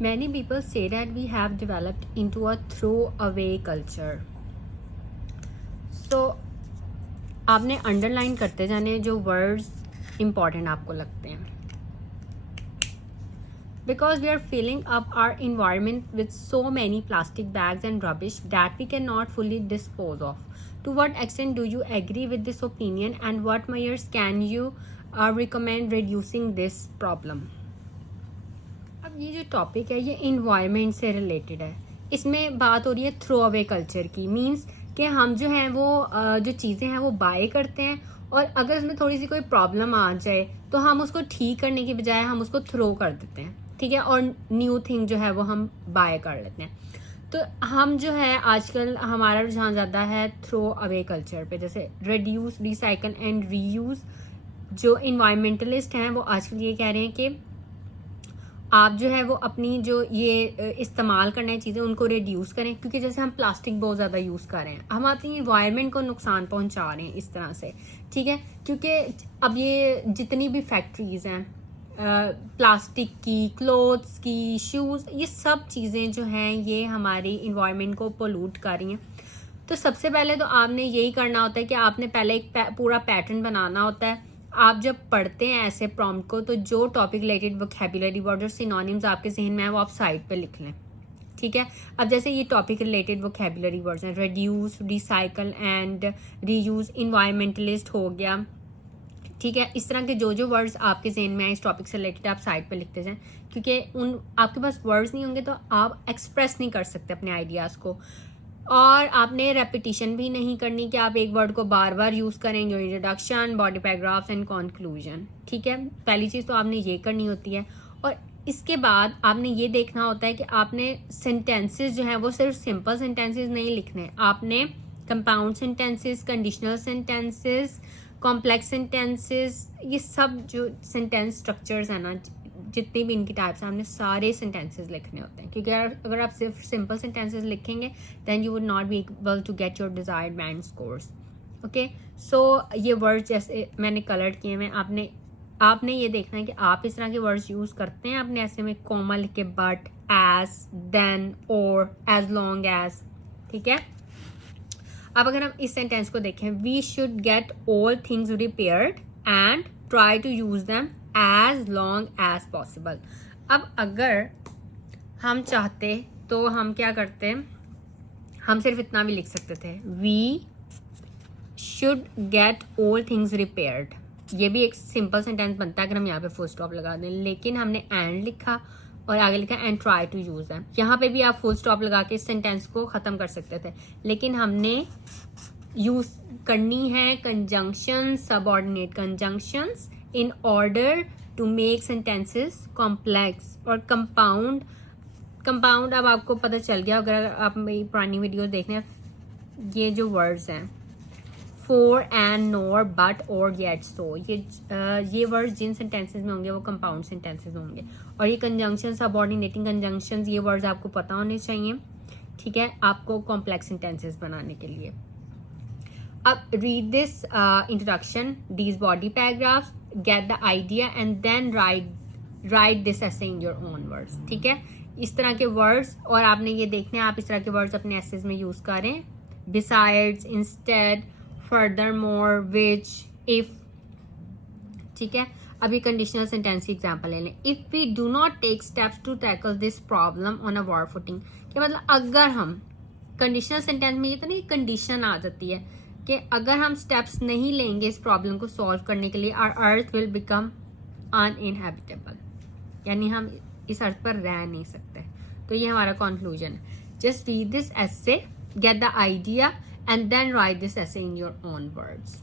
Many people say that we have developed into a throwaway culture. So आपने underline करते जाने जो words important आपको लगते हैं. Because we are filling up our environment with so many plastic bags and rubbish that we cannot fully dispose of. To what extent do you agree with this opinion, and what measures can you recommend reducing this problem? अब ये जो topic है ये environment से related है. इसमें बात हो रही है थ्रो अवे कल्चर की. मीन्स कि हम जो हैं वो जो चीज़ें हैं वो बाय करते हैं और अगर उसमें थोड़ी सी कोई प्रॉब्लम आ जाए तो हम उसको ठीक करने की बजाय हम उसको थ्रो कर देते हैं. ठीक है. और न्यू थिंग जो है वो हम बाय कर लेते हैं. तो हम जो है आजकल हमारा रुझान ज़्यादा है थ्रो अवे कल्चर पे. जैसे रिड्यूस, रिसाइकल एंड रीयूज़. जो इन्वायरमेंटलिस्ट हैं वो आजकल ये कह रहे हैं कि आप जो है वो अपनी जो ये इस्तेमाल करने चीज़ें उनको रिड्यूस करें, क्योंकि जैसे हम प्लास्टिक बहुत ज़्यादा यूज़ कर रहे हैं, हम अपनी इन्वायरमेंट को नुकसान पहुंचा रहे हैं इस तरह से. ठीक है. क्योंकि अब ये जितनी भी फैक्ट्रीज़ हैं प्लास्टिक की, क्लोथ्स की, शूज़, ये सब चीज़ें जो हैं ये हमारी इन्वायरमेंट को पोल्यूट कर रही हैं. तो सबसे पहले तो आपने यही करना होता है कि आपने पहले एक पूरा पैटर्न बनाना होता है. आप जब पढ़ते हैं ऐसे प्रॉम्प्ट को तो जो टॉपिक रिलेटेड वोकैबुलरी वर्ड और सिनोनिम्स आपके जहन में है वो आप साइड पे लिख लें. ठीक है. अब जैसे ये टॉपिक रिलेटेड वोकैबुलरी वर्ड्स हैं, reduce, recycle and reuse, environmentalist हो गया. ठीक है. इस तरह के जो जो वर्ड्स आपके जहन में आए इस टॉपिक से रिलेटेड आप साइड पे लिखते जाएं, क्योंकि आपके पास वर्ड्स नहीं होंगे तो आप एक्सप्रेस नहीं कर सकते अपने आइडियाज़ को. और आपने रेपिटिशन भी नहीं करनी कि आप एक वर्ड को बार बार यूज़ करें, जो introduction, body paragraphs and conclusion. ठीक है. पहली चीज़ तो आपने ये करनी होती है. और इसके बाद आपने ये देखना होता है कि आपने सेंटेंसेस जो हैं वो सिर्फ सिंपल सेंटेंसेस नहीं लिखने. आपने compound sentences, conditional sentences, complex sentences, ये सब जो सेंटेंस स्ट्रक्चर्स हैं ना, जितनी भी इनकी टाइप्स हैं, हमने सारे सेंटेंसेस लिखने होते हैं. क्योंकि अगर आप सिर्फ सिंपल सेंटेंसेस लिखेंगे then you would not be able to get your desired band scores. Okay. So ये वर्ड्स जैसे मैंने कलर किए हैं, आपने ये देखना है कि आप इस तरह के वर्ड्स यूज़ करते हैं अपने ऐसे में. कॉमा लिख के बट, एज, देन, और, एज लॉन्ग एज. ठीक है. अब अगर हम इस सेंटेंस को देखें, we should get all things repaired and try to use them as long as possible. अब अगर हम चाहते तो हम क्या करते, हम सिर्फ इतना भी लिख सकते थे, we should get all things repaired. ये भी एक सिंपल सेंटेंस बनता है अगर हम यहाँ पे फुल स्टॉप लगा दें. लेकिन हमने एंड लिखा और आगे लिखा and try to use them. यहाँ पे भी आप फुल स्टॉप लगा के इस सेंटेंस को खत्म कर सकते थे, लेकिन हमने यूज करनी है conjunction, subordinate conjunctions in order to make sentences complex. और कंपाउंड अब आपको पता चल गया अगर आप मेरी पुरानी वीडियो देखने. ये जो वर्ड्स हैं फॉर, एंड, नोर, बट, और, येट, सो, ये वर्ड्स जिन सेंटेंसेस में होंगे वो कंपाउंड सेंटेंसेस होंगे. और ये कंजंक्शन, सबऑर्डिनेटिंग कंजंक्शंस, ये वर्ड्स आपको पता होने चाहिए. ठीक है. आपको कॉम्प्लेक्स सेंटेंसेस बनाने के लिए. अब read this introduction, these body paragraphs, get the idea and then write this essay in your own words. ठीक है. इस तरह के वर्ड्स, और आपने ये देखने आप इस तरह के वर्ड्स अपने एसेज में यूज करें. Besides, instead, furthermore, which, if. ठीक है. अभी कंडीशनल सेंटेंस की एग्जांपल ले लें. If we do not take steps to tackle this problem on a war footing. क्या मतलब अगर हम कंडीशनल सेंटेंस में ये तो नहीं कंडीशन आ जाती है कि अगर हम स्टेप्स नहीं लेंगे इस प्रॉब्लम को सॉल्व करने के लिए, आवर अर्थ विल बिकम अनइनहैबिटेबल, यानी हम इस अर्थ पर रह नहीं सकते. तो ये हमारा कंक्लूजन है. Just read this essay, gate the idea and then write this essay in your own words.